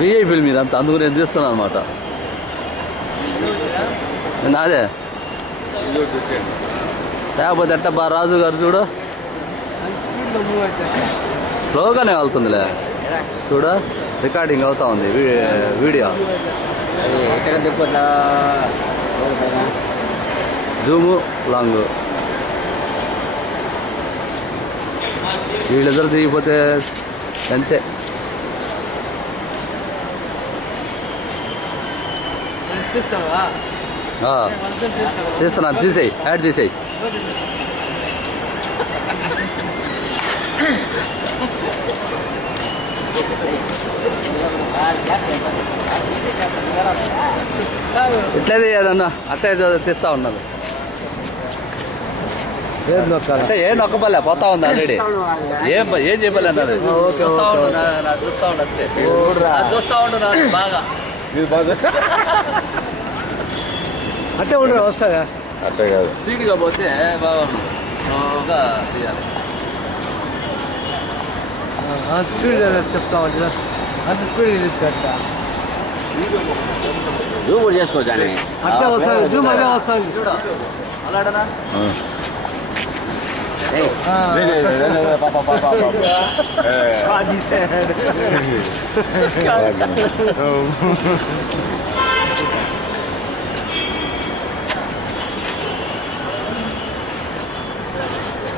విఐపీల మీద అంత అందుకు నేను తీస్తున్నాను అనమాట. నాదే లేకపోతే ఎట్ట బా రాజు గారు చూడు స్లోగానే వెళ్తుందిలే చూడు, రికార్డింగ్ అవుతా ఉంది వీడియో. జూము లాంగ్ వీళ్ళిద్దరు దిగిపోతే అంతే. తీస్తున్నాను, తీసేయి, యాడ్ తీసేయి. ఇట్లే తీయాలన్నా అట్టే తీస్తా ఉన్నాను. అంటే ఏం నొక్కపల్లె పోతా ఉంది ఆల్రెడీ. ఏం చెప్పలే అన్నది చూస్తా ఉండు, చూస్తా ఉండు అంతే, చూస్తా ఉండు నాకు బాగా అట్టే ఉండు వస్తాయా. అట్టే కాదు, స్పీడ్గా పోతే బాగా చేయాలి. అంత స్పీడ్ చెప్తా ఉంటా, అంత స్పీడ్గా చెప్తా జూమ్ చేసుకోవచ్చు. అట్లా వస్తుంది, జూమ్ అదే వస్తుంది చూడు అలాడనా.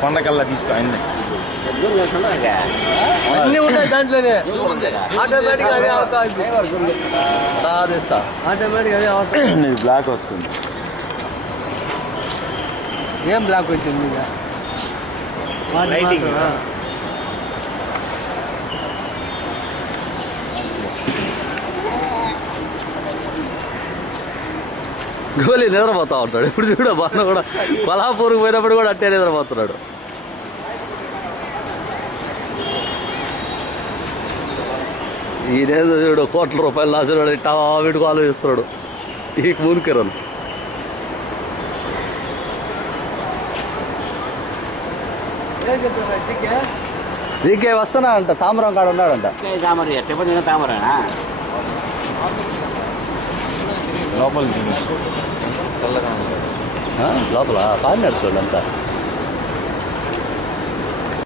కొండకల్లా తీసుకో అన్ని అన్నీ ఉంటాయి దాంట్లోనే. ఆటోమేటిక్ అదే అవుతుంది, సాధిస్తా ఆటోమేటిక్ అదే అవుతుంది. నీకు బ్లాక్ వస్తుంది. ఏం బ్లాక్ వచ్చింది ఇక గోలీ నిద్రపోతా ఉంటాడు. ఇప్పుడు చూడ బాగా కూడా కొల్హాపూర్కి పోయినప్పుడు కూడా అట్టే నిద్రపోతున్నాడు. ఈయనేదో చూడు కోట్ల రూపాయలు లాసినాడు, ఇట్టా వీటికి ఆలోచిస్తున్నాడు ఈ మూనికిరన్. జీకే వస్తున్నా అంట, తామరం కాడ ఉన్నాడంట. లోపల లోపల కాదు నడుస్తాడు అంతా.